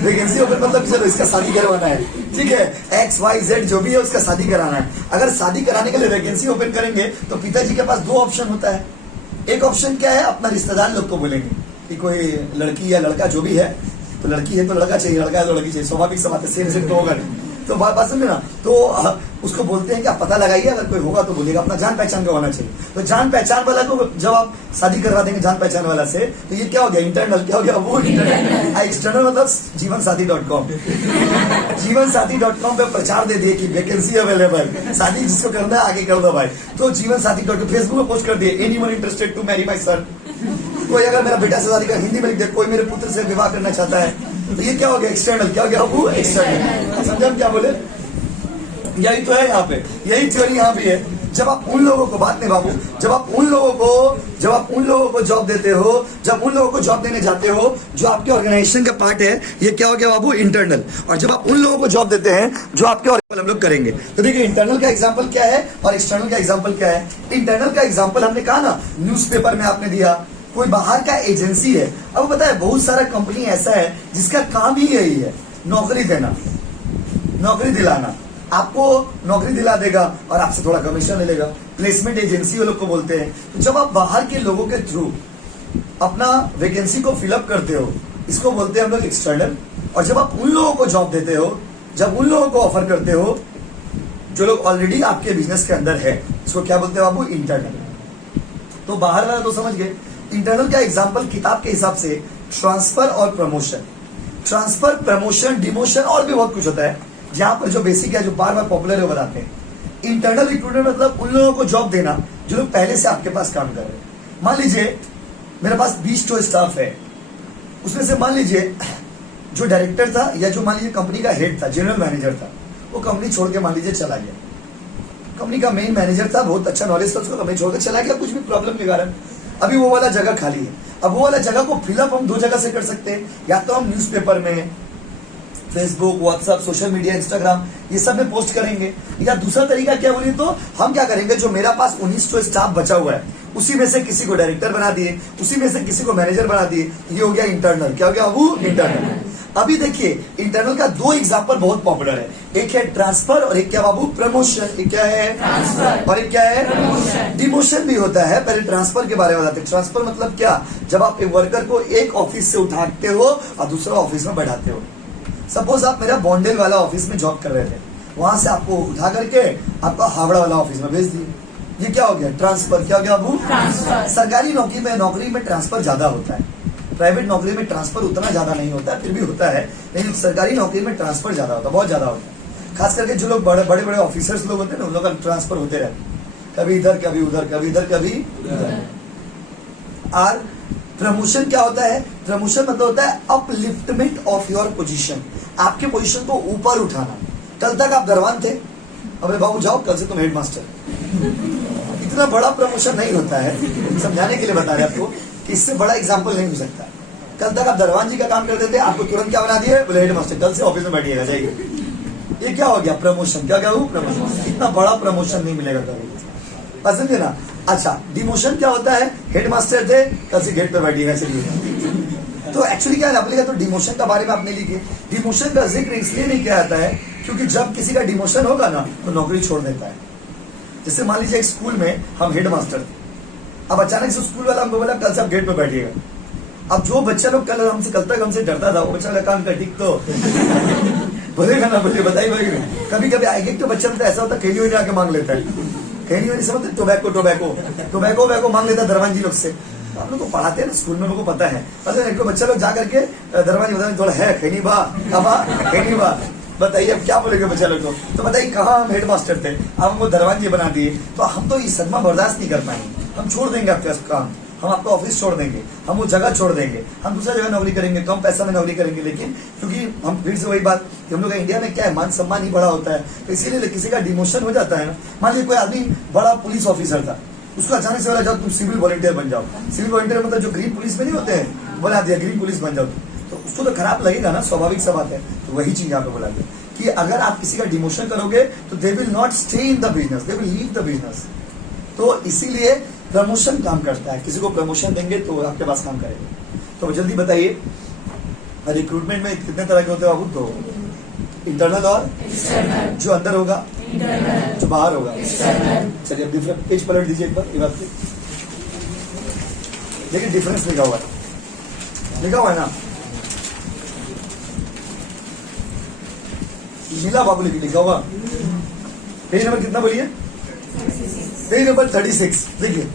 वैकेंसी ओपन मतलब चलो इसका शादी करवाना है, ठीक है, एक्स वाई जेड जो भी है उसका शादी कराना है। अगर शादी कराने के लिए वैकेंसी ओपन करेंगे तो पिताजी के पास दो ऑप्शन होता है। एक ऑप्शन क्या है, अपना रिश्तेदार लोग को बोलेंगे कि कोई लड़की या लड़का जो भी है, तो लड़की है तो लड़का चाहिए, लड़का है तो लड़की चाहिए, स्वाभाविक सा बात है, सेम सेम तो होगा नहीं। तो बात समझे ना। तो उसको बोलते हैं कि आप पता लगाइए, अगर कोई होगा तो बोलिएगा, अपना जान पहचान का होना चाहिए। तो जान पहचान वाला को जब आप शादी करवा देंगे जान पहचान वाला से, तो ये क्या हो गया, इंटरनल। क्या हो गया वो? इंटरनल। एक्सटर्नल मतलब जीवनसाथी.com। जीवनसाथी.com पे प्रचार दे दिए कि वैकेंसी अवेलेबल, शादी जिसको करना है आगे कर दो भाई। तो जीवनसाथी.com फेसबुक में पोस्ट कर दिए, anyone interested to marry my son. कोई अगर मेरा बेटा से शादी कर, हिंदी में लिख दे, कोई मेरे पुत्र से विवाह करना चाहता है। तो ये क्या हो गया, एक्सटर्नल। क्या हो गया वो? एक्सटर्नल। समझे हम क्या बोले? यही तो है यहाँ पे, यही थ्योरी यहाँ भी है। जब आप उन लोगों को, बात नहीं बाबू, जब आप उन लोगों को जॉब देते हो, जब उन लोगों को जॉब देने जाते हो जो आपके ऑर्गेनाइजेशन का पार्ट है, ये क्या हो गया बाबू? इंटरनल। और जब आप उन लोगों को जॉब देते हैं जो आपके हम लोग करेंगे। तो देखिए इंटरनल का एग्जाम्पल क्या है और एक्सटर्नल का एग्जाम्पल क्या है। इंटरनल का एग्जाम्पल हमने कहा ना, न्यूज़पेपर में आपने दिया, कोई बाहर का एजेंसी है। अब पता है बहुत सारा कंपनी ऐसा है जिसका काम ही यही है, नौकरी देना, नौकरी दिलाना। आपको नौकरी दिला देगा और आपसे थोड़ा कमीशन ले लेगा। प्लेसमेंट एजेंसी वो लोग को बोलते हैं। तो जब आप बाहर के लोगों के थ्रू अपना वैकेंसी को फिलअप करते हो, इसको बोलते हैं हम लोग एक्सटर्नल। और जब आप उन लोगों को जॉब देते हो, जब उन लोगों को ऑफर करते हो जो लोग ऑलरेडी आपके बिजनेस के अंदर है, इसको क्या बोलते हैं बाबू? इंटरनल। तो बाहर वाला तो समझ गए। इंटरनल का एग्जाम्पल किताब के हिसाब से ट्रांसफर और प्रमोशन, ट्रांसफर, प्रमोशन, डिमोशन और भी बहुत कुछ होता है। जहां पर जो बेसिक है, जो बार बार पॉपुलर है, वो बताते हैं। इंटरनल रिक्रूटमेंट मतलब उन लोगों को जॉब देना जो लोग पहले से आपके पास काम कर रहे हैं। मान लीजिए मेरे पास 20 तो स्टाफ है, उसमें से मान लीजिए जो डायरेक्टर था या जो मान लीजिए कंपनी का हेड था, जनरल मैनेजर था, वो कंपनी छोड़ के मान लीजिए चला गया। कंपनी का मेन मैनेजर था, बहुत अच्छा नॉलेज था, उसको कंपनी छोड़कर चला गया कुछ भी प्रॉब्लम के कारण। अभी वो वाला जगह खाली है। अब वो वाला जगह को फिलअप हम दो जगह से कर सकते हैं, या तो हम न्यूज़पेपर में, Facebook, WhatsApp, social media, Instagram, ये सब में पोस्ट करेंगे। या दूसरा तरीका क्या बोलिए तो हम क्या करेंगे, जो मेरा पास 19 स्टाफ बचा हुआ है, उसी में से किसी को डायरेक्टर बना दिए, उसी में से किसी को मैनेजर बना दिए। ये हो गया इंटरनल। क्या हो गया वो? इंटरनल। अभी देखिए इंटरनल का दो एग्जाम्पल बहुत पॉपुलर है, एक है ट्रांसफर और एक क्या बाबू? प्रमोशन। एक क्या है? ट्रांसफर। और एक क्या है? प्रमोशन। डिमोशन भी होता है। पहले ट्रांसफर के बारे में बताते हैं। ट्रांसफर मतलब क्या, जब आप एक वर्कर को एक ऑफिस से उठाते हो और दूसरा ऑफिस में बैठाते हो। सपोज आप मेरा बॉन्डेल वाला ऑफिस में जॉब कर रहे थे, वहां से आपको उठा करके आपका हावड़ा वाला ऑफिस में भेज दिए। ये क्या हो गया? ट्रांसफर। क्या हो गया बाबू? ट्रांसफर। सरकारी नौकरी में ट्रांसफर ज्यादा होता है, प्राइवेट नौकरी में ट्रांसफर उतना ज्यादा नहीं होता है, फिर भी होता है, लेकिन सरकारी नौकरी में ट्रांसफर ज्यादा होता है, बहुत ज्यादा होता है। खास करके जो लोग बड़े बड़े ऑफिसर्स लोग होते हैं ना, उन लोग का ट्रांसफर होते रहते हैं, कभी इधर कभी उधर, कभी इधर कभी उधर। और प्रमोशन क्या होता है? प्रमोशन मतलब होता है अपलिफ्टमेंट ऑफ योर पोजीशन, आपके पोजीशन को ऊपर उठाना। कल तक आप दरवान थे, अबे बाबू जाओ कल से तुम हेड मास्टर। इतना बड़ा प्रमोशन नहीं होता है, समझाने के लिए बता रहे आपको कि इससे बड़ा एग्जाम्पल नहीं हो सकता। कल तक आप दरवान जी का काम करते थे, आपको तुरंत क्या बना दिए? बोले हेड मास्टर, कल से ऑफिस में बैठिएगा, जाइए। ये क्या हो गया? प्रमोशन। क्या हो? प्रमोशन। इतना बड़ा प्रमोशन नहीं मिलेगा कभी, समझे ना? अच्छा, डिमोशन क्या होता है? हेड मास्टर थे, कल से गेट पर बैठिएगा, चलिए। तो एक्चुअली क्या है, तो डिमोशन का बारे में आपने लिखे। डिमोशन का जिक्र इसलिए नहीं किया जाता है क्योंकि जब किसी का डिमोशन होगा ना तो नौकरी छोड़ देता है। जैसे मान लीजिए एक स्कूल में हम हेड मास्टर थे, अब अचानक से स्कूल वाला हमको बोला कल से आप गेट पर बैठिएगा। अब जो बच्चा लोग कल तक हमसे डरता था, वो बच्चा का काम कर ठीक तो बोलेगा ना, बोलिए, बताइए बोलेगा। कभी कभी आएंगे तो बच्चा तो ऐसा होता है कहीं नहीं आके मांग लेता है, कहीं नहीं समझते, टोबैको मांग लेता है दरवान जी लोग से। हम लोग तो पढ़ाते हैं ना स्कूल में, लोगों को पता है। एक बच्चा लोग जा करके दरवान जी बताते थोड़ा है खैनी बा, बताइए अब क्या बोलेंगे बच्चा लोग को? तो बताइए कहाँ हम हेड मास्टर थे, अब हमको दरवान जी बना दिए, तो हम तो ये सदमा बर्दाश्त नहीं कर पाएंगे। हम छोड़ देंगे आपका काम, हम आपका ऑफिस छोड़ देंगे, हम वो जगह छोड़ देंगे, हम दूसरा जगह नौकरी करेंगे, कम पैसा में नौकरी करेंगे। लेकिन क्योंकि हम फिर से वही बात कि हम लोग का इंडिया में क्या है, मान सम्मान ही बड़ा होता है, तो इसीलिए किसी का डिमोशन हो जाता है ना। मान लीजिए कोई आदमी बड़ा पुलिस ऑफिसर था, उसको अचानक से बोला जाओ तुम सिविल वॉलंटियर बन जाओ। सिविल वॉलंटियर मतलब जो ग्रीन पुलिस में नहीं होते हैं, बोला दिया ग्रीन पुलिस बन जाओ, तो उसको तो खराब लगेगा ना, स्वाभाविक सा बात है। तो वही चीज यहाँ पे बोला गया कि अगर आप किसी का डिमोशन करोगे तो they will not stay in the business, they will leave the business. तो इसीलिए प्रमोशन काम करता है, किसी को प्रमोशन देंगे तो आपके पास काम करेगा। तो जल्दी बताइए, रिक्रूटमेंट में कितने तरह के होते हैं बाबू? तो इंटरनल और जो अंदर होगा, जो बाहर होगा। चलिए अब डिफरेंट पेज पलट दीजिए एक बार, ये बात देखिए डिफरेंस लिखा हुआ है ना, नीला बाबू लिखा हुआ। पेज नंबर कितना बोलिए? Page number 36। देखिए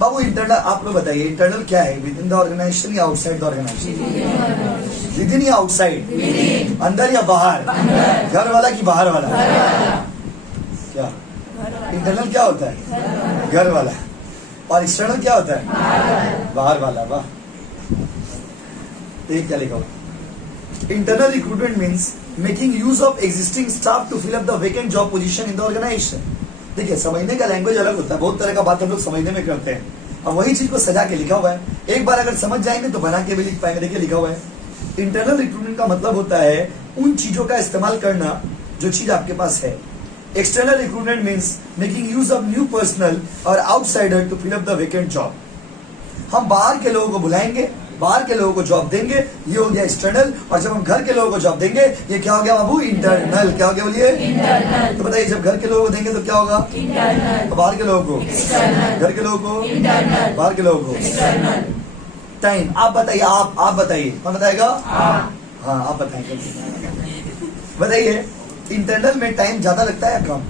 बाबू, इंटरनल आप लोग बताइए, इंटरनल क्या है? विद इन द ऑर्गेनाइजेशन या outside the organisation? Within या आउटसाइड? अंदर या बाहर? घर वाला कि बाहर वाला? क्या इंटरनल क्या होता है? घर वाला। और एक्सटर्नल क्या होता है? बाहर वाला। वाह, ये क्या लिखा हुआ? Internal recruitment means making use of existing staff to fill up the vacant job position in the organisation. देखिए, समझने का लैंग्वेज अलग होता है, बहुत तरह का बात हम लोग समझने में करते हैं। अब वही चीज को सजा के लिखा हुआ है, एक बार अगर समझ जाएंगे तो बना के भी लिख पाएंगे। देखिए लिखा हुआ है, इंटरनल रिक्रूटमेंट का मतलब होता है उन चीजों का इस्तेमाल करना जो चीज आपके पास है। External recruitment means making use of new personnel और outsider to fill up the vacant job. हम बाहर के लोगों को बुलाएंगे, बाहर के लोगों को जॉब देंगे, ये हो गया एक्सटर्नल। और जब हम घर के लोगों को जॉब देंगे, ये क्या हो गया बाबू? इंटरनल। क्या हो गया बोलिए? इंटरनल। तो बताइए, जब घर के लोगों को देंगे तो क्या होगा? इंटरनल। बाहर के लोगों को एक्सटर्नल, घर के लोगों को इंटरनल, बाहर के लोगों को एक्सटर्नल। टाइम आप बताइए, आप बताइए, कौन बताएगा? हाँ आप बताएंगे। बताइए, इंटरनल में टाइम ज्यादा लगता है या कम?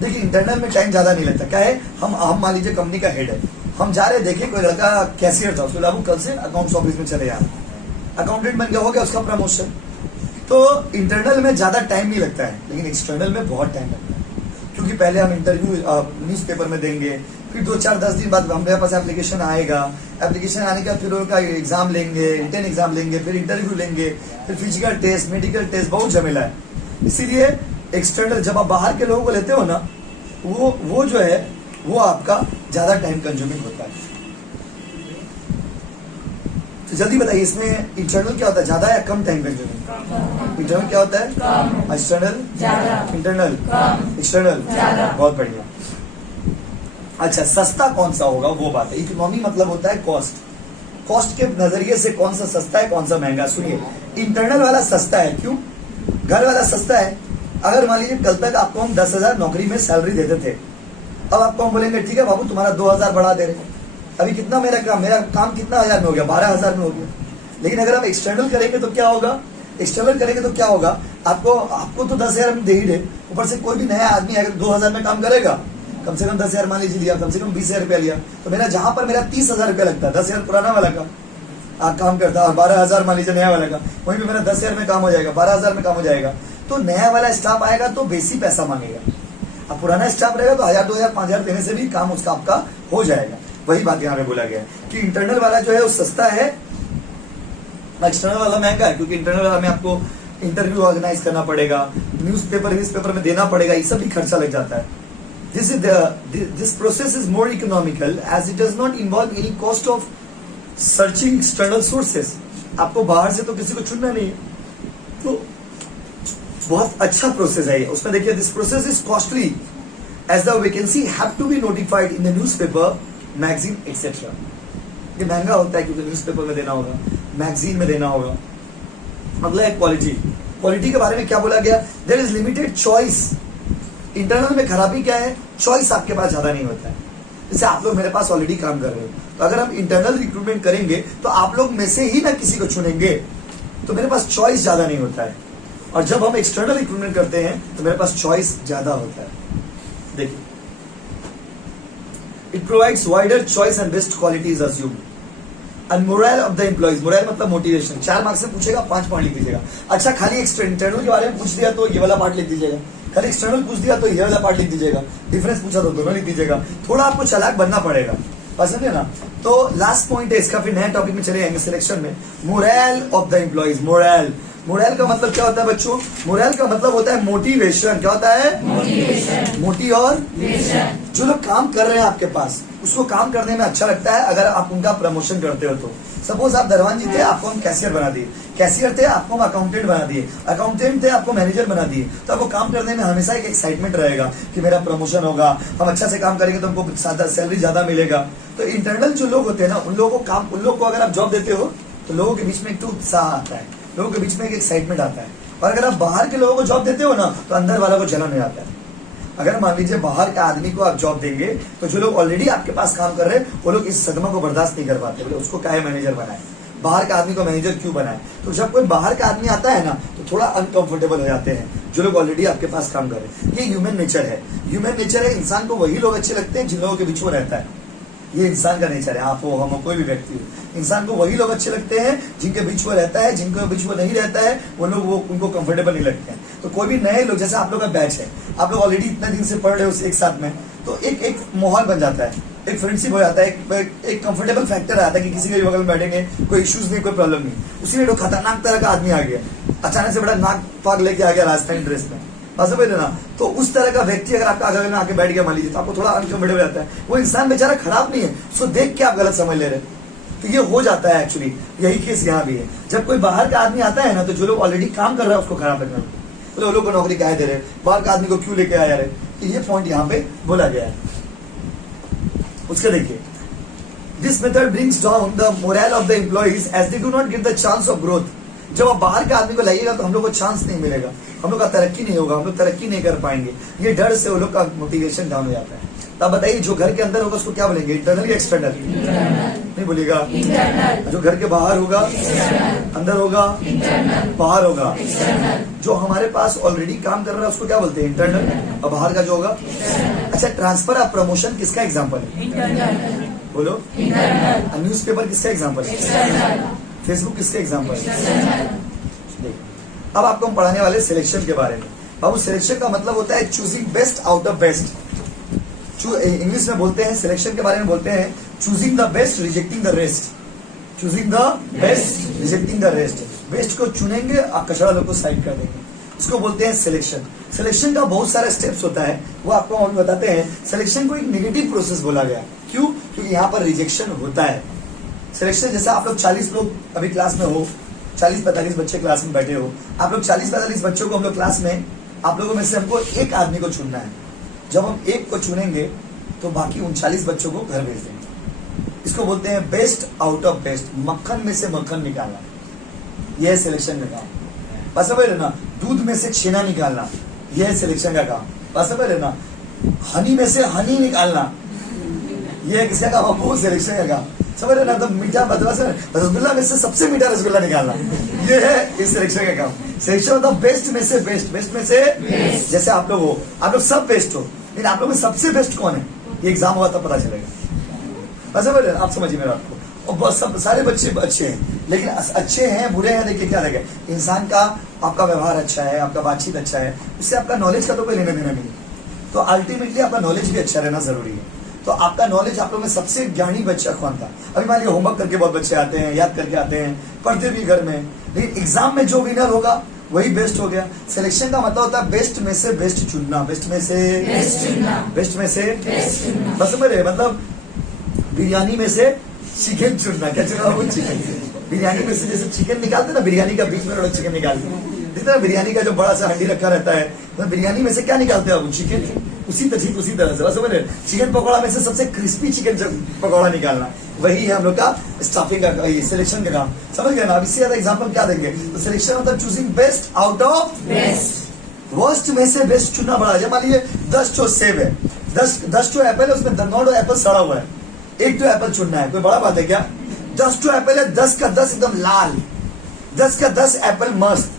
देखिए, इंटरनल में टाइम ज्यादा नहीं लगता। क्या है, हम मान लीजिए कंपनी का हेड है, हम जा रहे देखे कोई लड़का कैशियर था, उसको लागू कल से अकाउंट्स ऑफिस में चले जाना, अकाउंटेंट बन गया, हो गया उसका प्रमोशन। तो इंटरनल में ज्यादा टाइम नहीं लगता है, लेकिन एक्सटर्नल में बहुत टाइम लगता है, क्योंकि पहले हम इंटरव्यू न्यूज़पेपर में देंगे, फिर 2-4-10 दिन बाद हमारे पास एप्लीकेशन आएगा, एप्लीकेशन आने के बाद फिर उनका एग्जाम लेंगे, रिटन एग्जाम लेंगे, फिर इंटरव्यू लेंगे, फिर फिजिकल टेस्ट, मेडिकल टेस्ट, बहुत झमेला है। इसीलिए एक्सटर्नल जब आप बाहर के लोगों को लेते हो ना, वो जो है वो आपका ज्यादा टाइम कंज्यूमिंग होता है। तो जल्दी बताइए, इसमें इंटरनल क्या होता है, ज्यादा या कम टाइम कंज्यूमिंग? इंटरनल क्या होता है? एक्सटर्नल ज्यादा, इंटरनल एक्सटर्नल ज्यादा। बहुत बढ़िया। अच्छा, सस्ता कौन सा होगा वो बात है। इकोनॉमी मतलब होता है कॉस्ट, कॉस्ट के नजरिए से कौन सा सस्ता है कौन सा महंगा। सुनिए, इंटरनल वाला सस्ता है, क्यों? घर वाला सस्ता है। अगर मान लीजिए कल तक आपको हम 10,000 नौकरी में सैलरी देते थे, अब आपको हम बोलेंगे ठीक है बाबू तुम्हारा 2,000 बढ़ा दे रहे, अभी कितना मेरा काम कितना हजार में हो गया? 12,000 में हो गया। लेकिन अगर आप एक्सटर्नल करेंगे तो क्या होगा? एक्सटर्नल करेंगे तो क्या होगा? आपको तो 10,000 में दे ही रहे, ऊपर से कोई भी नया आदमी अगर 2,000 में काम करेगा, कम से कम 10,000 मान लीजिए लिया, कम से कम 20,000 रुपया लिया, तो मेरा जहां पर मेरा 30,000 रुपया लगता है, 10,000 पुराना वाला का काम करता है और 12,000 मान लीजिए नया वाला का, वहीं पे मेरा 10,000 में काम हो जाएगा, 12,000 में काम हो जाएगा। तो नया वाला स्टाफ आएगा तो बेसी पैसा मांगेगा, अब पुराना स्टाफ रहेगा तो 1,000, 2,000, 5,000 देने से भी काम उसका आपका हो जाएगा। वही बात यहाँ पे बोला गया है कि इंटरनल वाला जो है वो सस्ता है, एक्सटर्नल वाला महंगा है, क्योंकि इंटरनल वाला में आपको इंटरव्यू ऑर्गेनाइज करना पड़ेगा, न्यूज़पेपर में देना पड़ेगा, ये सब भी खर्चा लग जाता है. This process is more economical as it does not involve any cost of searching external sources. आपको बाहर से तो किसी को चुनना नहीं है, तो बहुत अच्छा प्रोसेस है ये. उसमें देखिए, this process is costly as the vacancy have to be notified in the newspaper, magazine etc. ये महंगा होता है क्योंकि न्यूज़पेपर में देना होगा, मैगजीन में देना होगा. अगला है क्वालिटी के बारे में क्या बोला गया? There is limited choice. Internal में खराबी क्या है? चॉइस आपके पास ज्यादा नहीं होता है. जैसे आप लोग मेरे पास ऑलरेडी काम कर रहे हो, तो अगर हम इंटरनल रिक्रूटमेंट करेंगे तो आप लोग में से ही ना किसी को चुनेंगे, तो मेरे पास चॉइस ज्यादा नहीं होता है. और जब हम एक्सटर्नल रिक्रूटमेंट करते हैं तो मेरे पास चॉइस ज्यादा होता है. देखिए, it provides wider choice and best qualities assumed. And moral of the employees, moral मतलब मोटिवेशन. 4 मार्क्स से पूछेगा, 5 पॉइंट लिख दीजिएगा. अच्छा, खाली इंटरनल के बारे में पूछ दिया तो ये वाला पार्ट लिख दीजिएगा, खाली एक्सटर्नल पूछ दिया तो ये वाला पार्ट लिख दीजिएगा, डिफरेंस पूछा तो दोनों लिख दीजिएगा. थोड़ा आपको चालाक बनना पड़ेगा, पसंद है ना. तो लास्ट पॉइंट है इसका, फिर नए टॉपिक में चले जाएंगे सिलेक्शन में. Moral of the employees. Moral का मतलब क्या होता है बच्चों? मोरल का मतलब होता है मोटिवेशन. क्या होता है? मोटिवेशन. मोटी और जो लोग काम कर रहे हैं आपके पास, उसको काम करने में अच्छा लगता है अगर आप उनका प्रमोशन करते हो. तो सपोज आप दरवान जी थे, आपको हम कैशियर बना दिए, कैशियर थे आपको हम अकाउंटेंट बना दिए, अकाउंटेंट थे आपको मैनेजर बना दिए, तो आपको काम करने में हमेशा एक एक्साइटमेंट रहेगा कि मेरा प्रमोशन होगा, हम अच्छा से काम करेंगे तो हमको सैलरी ज्यादा मिलेगा. तो इंटरनल जो लोग होते हैं ना, उन लोगों को अगर आप जॉब देते हो तो लोगों के बीच में एक उत्साह आता है, लोगों के बीच में एक एक्साइटमेंट आता है. और अगर आप बाहर के लोगों को जॉब देते हो ना, तो अंदर वाला को जलन हो जाता है. अगर मान लीजिए बाहर के आदमी को आप जॉब देंगे तो जो लोग ऑलरेडी आपके पास काम कर रहे हैं वो लोग इस सदमा को बर्दाश्त नहीं कर पाते, बोले उसको क्या मैनेजर बनाए, बाहर के आदमी को मैनेजर क्यों बनाए. तो जब कोई बाहर का आदमी आता है ना, तो थोड़ा अनकंफर्टेबल हो जाते हैं जो लोग ऑलरेडी आपके पास काम कर रहे हैं. ये ह्यूमन नेचर है. ह्यूमन नेचर है, इंसान को वही लोग अच्छे लगते हैं जिन लोगों के बीच में रहता है. ये इंसान का नेचर है. आप हो, हम हो, कोई भी व्यक्ति हो, इंसान को वही लोग अच्छे लगते हैं जिनके बीच में रहता है. जिनके बीच में नहीं रहता है वो लोग उनको कंफर्टेबल नहीं लगते हैं. तो कोई भी नए लोग, जैसे आप लोग का बैच है, आप लोग ऑलरेडी इतने दिन से पढ़ रहे हो एक साथ में, तो एक माहौल बन जाता है, एक फ्रेंडशिप हो जाता है, एक कंफर्टेबल फैक्टर आता है कि किसी के बगल में बैठेंगे, कोई इश्यूज नहीं, कोई प्रॉब्लम नहीं. उसी में तो खतरनाक तरह का आदमी आ गया, अचानक से बड़ा नाक फाग लेके आ गया राजस्थानी ड्रेस में, बस पहले ना, तो उस तरह का व्यक्ति अगर आपका अगल में आके बैठ गया मान लीजिए, तो आपको थोड़ा अनकंफर्टेबल रहता है. वो इंसान बेचारा खराब नहीं है, उसको देख के आप गलत समझ ले रहे. तो ये हो जाता है एक्चुअली. यही केस यहाँ भी है. जब कोई बाहर का आदमी आता है ना, तो जो लोग ऑलरेडी काम कर रहे हैं उसको खराब लगना, बोले वो लोग को नौकरी क्या दे रहे, बाहर का आदमी को क्यों लेके आया रहे. तो ये पॉइंट यहाँ पे बोला गया है. उसके देखिए, this method brings down the morale of the employees as they do not get the chance of growth. जब आप बाहर के आदमी को लाइएगा तो हम लोग को चांस नहीं मिलेगा, हम लोग का तरक्की नहीं होगा, हम लोग तरक्की नहीं कर पाएंगे. ये डर से वो लोग का मोटिवेशन डाउन हो जाता है. तो आप बताइए, जो घर के अंदर होगा उसको क्या बोलेंगे, इंटरनल या एक्सटर्नल? नहीं बोलिएगा. जो घर के बाहर होगा, अंदर होगा, बाहर होगा. जो हमारे पास ऑलरेडी काम कर रहा है उसको क्या बोलते हैं, इंटरनल. और बाहर का जो होगा. अच्छा, ट्रांसफर ऑफ प्रमोशन किसका एग्जाम्पल है? बोलो. न्यूज़पेपर किसका एग्जाम्पल है? फेसबुक किसका एग्जाम्पल है? अब आपको हम पढ़ाने वाले सिलेक्शन के बारे में. बाबू, सिलेक्शन का मतलब होता है choosing best out of best. English में बोलते हैं, सिलेक्शन के बारे में बोलते हैं choosing the best rejecting the rest. Choosing the best rejecting the rest. Best को चुनेंगे, आप कचरा लोग को साइड कर देंगे. इसको बोलते हैं सिलेक्शन. सिलेक्शन का बहुत सारे स्टेप्स होता है, वो आपको हम बताते हैं. सिलेक्शन को एक नेगेटिव प्रोसेस बोला गया. क्यों? क्योंकि यहाँ पर रिजेक्शन होता है. सिलेक्शन जैसे आप लोग 40 लोग अभी क्लास में हो, 40-45 बच्चे क्लास में बैठे हो, आप लोग 40-45 बच्चों को हम लोग क्लास में, आप लोगों में से हमको एक आदमी को चुनना है. जब हम एक को चुनेंगे तो बाकी 39 बच्चों को घर भेज देंगे. इसको बोलते हैं बेस्ट आउट ऑफ बेस्ट. मक्खन में से मक्खन निकालना, यह है सिलेक्शन का काम. बस समझ रहे ना. दूध में से छेना निकालना, यह है सिलेक्शन का काम. बस समझ रहे ना. हनी में से हनी निकालना, यह है किसका काम? वो सिलेक्शन का काम. समझ रहे ना. तो मीठा रसगुल्ला में से सबसे मीठा रसगुल्ला निकालना, ये है इस सिलेक्शन का काम. सिलेक्शन मतलब बेस्ट में से बेस्ट, बेस्ट में से बेस्ट. जैसे आप लोग हो, आप लोग सब बेस्ट हो, लेकिन आप लोग में सबसे बेस्ट कौन है, ये एग्जाम हुआ तब पता चलेगा. बस समझ रहे, आप समझिए मेरा आपको. और बस सब सारे बच्चे अच्छे हैं, लेकिन अच्छे हैं बुरे हैं, देखिए क्या लगे. इंसान का आपका व्यवहार अच्छा है, आपका बातचीत अच्छा है, उससे आपका नॉलेज का तो कोई लेना देना नहीं. तो अल्टीमेटली आपका नॉलेज भी अच्छा रहना जरूरी है. तो आपका नॉलेज आप लोग में सबसे ज्ञानी बच्चा कौन था? अभी मान लीजिए होमवर्क करके बहुत बच्चे आते हैं, याद करके आते हैं, पढ़ते भी घर में, लेकिन एग्जाम में जो विनर होगा वही बेस्ट हो गया। सिलेक्शन का मतलब होता है बेस्ट में से बेस्ट चुनना, बेस्ट में से बेस्ट में से बस समझ रहे, मतलब बिरयानी में से चिकन चुनना। क्या चुना? वो चिकन। बिरयानी में से जैसे चिकन निकालते ना, बिरयानी का बीच में थोड़ा चिकन निकालते हैं, देखते ना बिरयानी का जो बड़ा सा हंडी रखा रहता है, तो बिरयानी में से क्या निकालते हैं? वो चिकन। उसी तरह से समझ रहे, चिकन पकौड़ा में से सबसे क्रिस्पी चिकन पकौड़ा निकालना, वही है हम लोग का स्टाफिंग का, सिलेक्शन का काम। समझ गए ना? अब इससे ज्यादा एग्जाम्पल क्या देंगे? तो सिलेक्शन मतलब choosing best out of best, worst में से बेस्ट चुनना बड़ा। जब मान लीजिए 10 ठो सेब है, 10 ठो एप्पल है, उसमें 9 एप्पल सड़ा हुआ है, 1 ठो एप्पल चुनना है, कोई बड़ा बात है क्या? 10 ठो एप्पल है, 10 का 10 एकदम लाल, 10 का 10 एप्पल मस्त,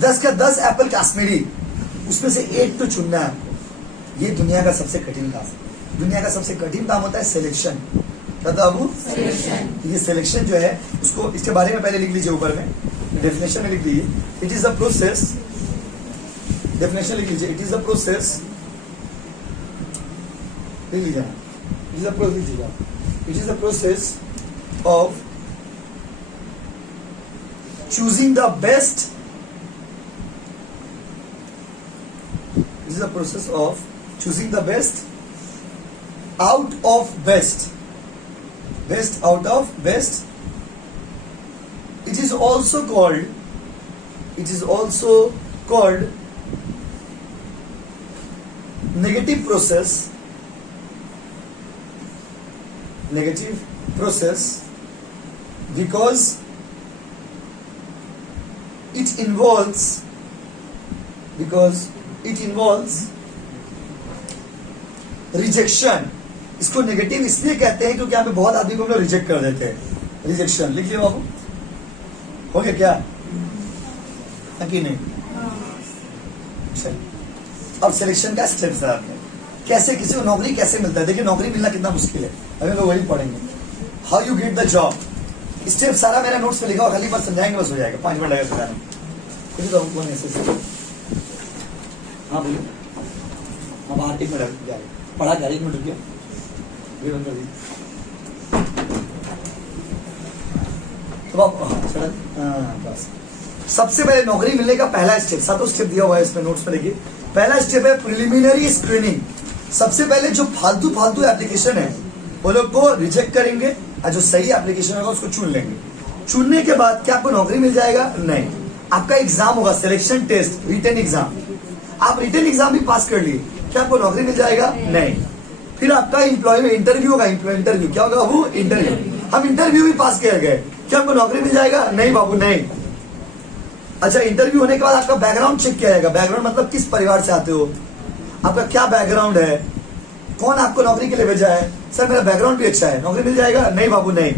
10 का 10 एप्पल कश्मीरी, उसमें से 1 तो चुनना है। ये दुनिया का सबसे कठिन काम है। दुनिया का सबसे कठिन काम होता है सिलेक्शन। बताओ, ये सिलेक्शन जो है उसको, इसके बारे में पहले लिख लीजिए, ऊपर में डेफिनेशन में लिख लीजिए, it is the process, definition लिख लीजिए, इट इज द प्रोसेस, लिख लीजिए, it is the process, it is the process of choosing the best, this is the process of choosing the best out of best, best out of best. It is also called negative process, because it involves rejection. इसको negative इसलिए कहते हैं क्योंकि यहाँ पे बहुत आदमी को हम लोग रिजेक्ट कर देते हैं। रिजेक्शन लिख लिया बाबू, हो गया क्या? कि नहीं? अब सिलेक्शन का स्टेप्स है, कैसे किसी को नौकरी कैसे मिलता है। देखिए नौकरी मिलना कितना मुश्किल है, अभी लोग वही पढ़ेंगे, how you get the job. Step सारा मेरा नोट्स पे लिखा और खाली पर समझाएंगे, बस हो जाएगा, 5 मिनट लगेगा समझाने में। हाँ बोलिए, हाँ बाहर 1 मिनट पढ़ा क्या? 1 मिनट रुकिए, बंद कर दीजिए। तो बस सबसे पहले नौकरी मिलने का पहला स्टेप, 7 स्टेप दिया हुआ है इसमें नोट्स में, देखिए। पहला स्टेप है प्रिलिमिनरी स्क्रीनिंग। सबसे पहले जो फालतू एप्लीकेशन है वो लोग को रिजेक्ट करेंगे और जो सही एप्लीकेशन होगा उसको चुन लेंगे। चुनने के बाद क्या आपको नौकरी मिल जाएगा? नहीं, आपका एग्जाम होगा, सिलेक्शन टेस्ट, रिटन एग्जाम। आप रिटन एग्जाम भी पास कर लिए, क्या आपको नौकरी मिल जाएगा? नहीं। फिर आपका एम्प्लॉयमेंट इंटरव्यू होगा, इंटरव्यू क्या होगा बाबू? इंटरव्यू। हम इंटरव्यू भी पास कर गए, क्या आपको नौकरी मिल जाएगा? नहीं बाबू, नहीं। अच्छा, इंटरव्यू होने के बाद आपका बैकग्राउंड चेक किया जाएगा। बैकग्राउंड मतलब किस परिवार से आते हो, आपका क्या बैकग्राउंड है, कौन आपको नौकरी के लिए भेजा है। सर मेरा बैकग्राउंड भी अच्छा है, नौकरी मिल जाएगा? नहीं बाबू, नहीं।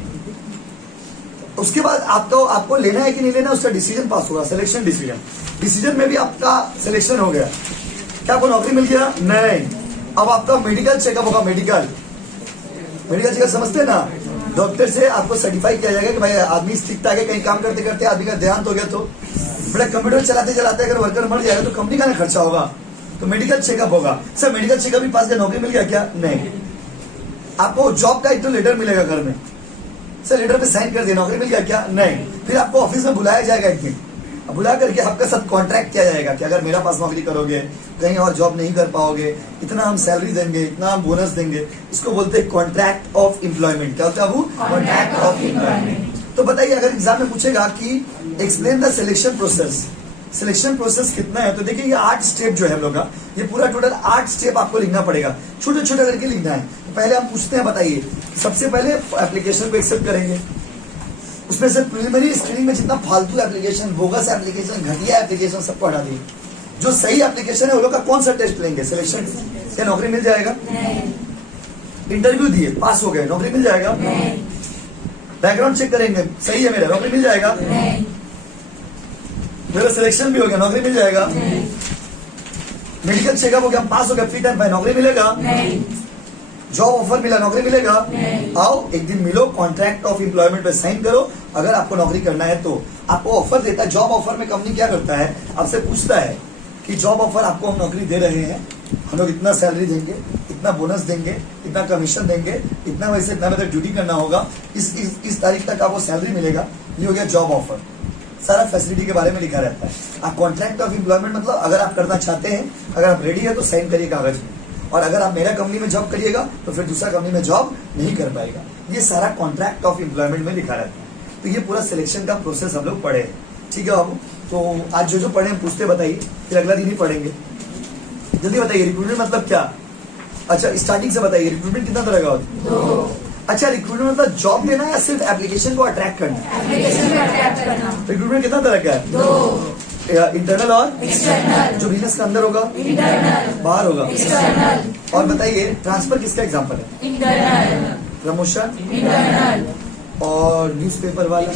उसके बाद आपको लेना है कि नहीं लेना, उसका डिसीजन पास होगा, सिलेक्शन डिसीजन में भी आपका सिलेक्शन हो गया, क्या आपको नौकरी मिल गया? नहीं। अब आपका मेडिकल चेकअप होगा, मेडिकल चेकअप समझते हैं ना, डॉक्टर से आपको सर्टिफाई किया जाएगा कि भाई आदमी स्ट्रिक्ट आगे कहीं काम करते करते आदमी का देहांत हो गया, तो बड़ा कंप्यूटर चलाते चलाते अगर वर्कर मर जाएगा तो कंपनी का ना खर्चा होगा, तो मेडिकल चेकअप होगा। सर मेडिकल चेकअप भी पास किया, नौकरी मिल गया क्या? नहीं। आपको जॉब का एक तो लेटर मिलेगा घर में, सर लेटर पे साइन कर दिया, नौकरी मिल गया क्या? नहीं। फिर आपको ऑफिस में बुलाया जाएगा एक दिन, बुला करके आपका साथ कॉन्ट्रैक्ट किया जाएगा कि अगर मेरा पास नौकरी करोगे, कहीं और जॉब नहीं कर पाओगे, इतना हम सैलरी देंगे, इतना हम बोनस देंगे। इसको बोलते हैं कॉन्ट्रैक्ट ऑफ एम्प्लॉयमेंट। क्या होता है वो? Contract of employment. तो बताइए, अगर एग्जाम में पूछेगा कि explain the selection process, selection process कितना है, तो देखिए ये 8 स्टेप जो है हम लोग का, ये पूरा टोटल 8 स्टेप आपको लिखना पड़ेगा, छोटे छोटे करके लिखना है। तो पहले हम पूछते हैं, बताइए, सबसे पहले एप्लीकेशन को एक्सेप्ट करेंगे, उसमें से प्रिलिमिनरी स्क्रीनिंग में जितना फालतू एप्लीकेशन, बोगस एप्लीकेशन, घटिया एप्लीकेशन सबको हटा दिए। जो सही एप्लीकेशन है वो लोग का कौन सा टेस्ट लेंगे? सिलेक्शन। क्या नौकरी मिल जाएगा? इंटरव्यू दिए, पास हो गए, नौकरी मिल जाएगा? बैकग्राउंड चेक करेंगे, सही है मेरा, नौकरी मिल जाएगा? मेरा सिलेक्शन भी हो गया, नौकरी मिल जाएगा? मेडिकल चेकअप हो गया, पास हो गया, फिट एंड फाइन, नौकरी मिलेगा? जॉब ऑफर मिला, नौकरी मिलेगा? आओ एक दिन मिलो, कॉन्ट्रैक्ट ऑफ एम्प्लॉयमेंट पे साइन करो। अगर आपको नौकरी करना है तो आपको ऑफर देता है। जॉब ऑफर में कंपनी क्या करता है, आपसे पूछता है कि जॉब ऑफर आपको हम नौकरी दे रहे हैं, हम लोग इतना सैलरी देंगे, इतना बोनस देंगे, इतना कमीशन देंगे, इतना वैसे इतना मतलब ड्यूटी करना होगा, इस तारीख तक आपको सैलरी मिलेगा। ये हो गया जॉब ऑफर, सारा फैसिलिटी के बारे में लिखा रहता है। कॉन्ट्रैक्ट ऑफ एम्प्लॉयमेंट मतलब अगर आप करना चाहते हैं, अगर आप रेडी है तो साइन करिए कागज में, और अगर आप मेरा कंपनी में जॉब करिएगा तो फिर दूसरा कंपनी में जॉब नहीं कर पाएगा। ये सारा कॉन्ट्रैक्ट ऑफ एम्प्लॉयमेंट में लिखा रहता है। तो ये पूरा सिलेक्शन का प्रोसेस हम लोग पढ़े हैं, ठीक है बाबू। तो आज जो पढ़े हैं पूछते बताइए, फिर अगला दिन ही पढ़ेंगे। जल्दी बताइए रिक्रूटमेंट मतलब क्या। अच्छा स्टार्टिंग से बताइए, रिक्रूटमेंट कितना तरह का होता है? अच्छा रिक्रूटमेंट मतलब जॉब लेना या सिर्फ एप्लीकेशन को अट्रैक्ट करना? रिक्रूटमेंट कितना तरह का है? इंटरनल और एक्सटर्नल। जो बिजनेस के अंदर होगा, इंटरनल, बाहर होगा, एक्सटर्नल। और बताइए ट्रांसफर किसका एग्जांपल है? इंटरनल। Promotion, internal. और न्यूज़पेपर वाला,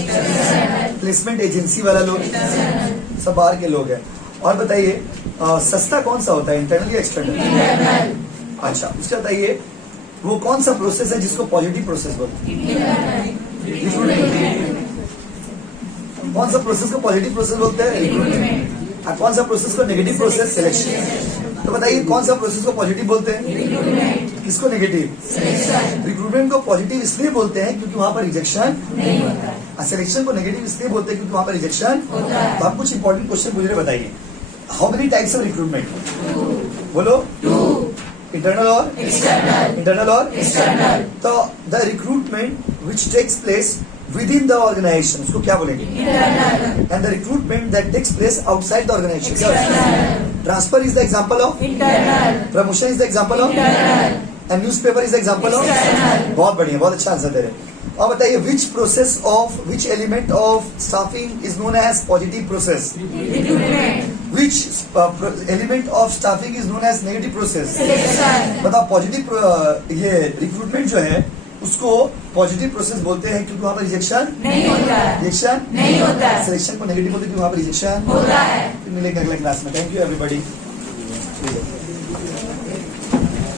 प्लेसमेंट एजेंसी वाला लोग, सब बाहर के लोग हैं। और बताइए सस्ता कौन सा होता है, इंटरनल या एक्सटर्नल? इंटरनल। अच्छा उसका बताइए वो कौन सा प्रोसेस है जिसको पॉजिटिव प्रोसेस बोलते हैं? कौन सा प्रोसेस को पॉजिटिव प्रोसेस बोलते हैं? रिक्रूटमेंट। और कौन सा प्रोसेस को नेगेटिव प्रोसेस? सिलेक्शन। तो बताइए कौन सा प्रोसेस को पॉजिटिव बोलते हैं? रिक्रूटमेंट। किसको नेगेटिव? सिलेक्शन। रिक्रूटमेंट को पॉजिटिव इसलिए बोलते हैं क्योंकि वहां पर रिजेक्शन नहीं होता है। सिलेक्शन को नेगेटिव इसलिए बोलते हैं क्योंकि वहां पर रिजेक्शन होता है। तो आप कुछ इंपॉर्टेंट क्वेश्चन मुझे बताइए। How many types of recruitment? बोलो। इंटरनल और एक्सटर्नल। इंटरनल और एक्सटर्नल। तो the recruitment which takes place within the organisation उसको क्या बोलेंगे? Internal. And the recruitment that takes place outside the organisation? External. Transfer is the example of internal. Promotion is the example of internal. And newspaper is the example of external. बहुत बढ़िया, बहुत अच्छा answer दे रहे हैं। और बताइए which process of which element of staffing is known as positive process? Recruitment. Which element of staffing is known as negative process? Selection. बताओ positive ये रिक्रूटमेंट जो है उसको पॉजिटिव प्रोसेस बोलते हैं क्योंकि वहाँ पर रिजेक्शन नहीं होता है। रिजेक्शन नहीं होता है। सिलेक्शन को नेगेटिव बोलते हैं क्योंकि वहाँ पर रिजेक्शन होता है। फिर मिलेंगे अगले क्लास में। Thank you everybody.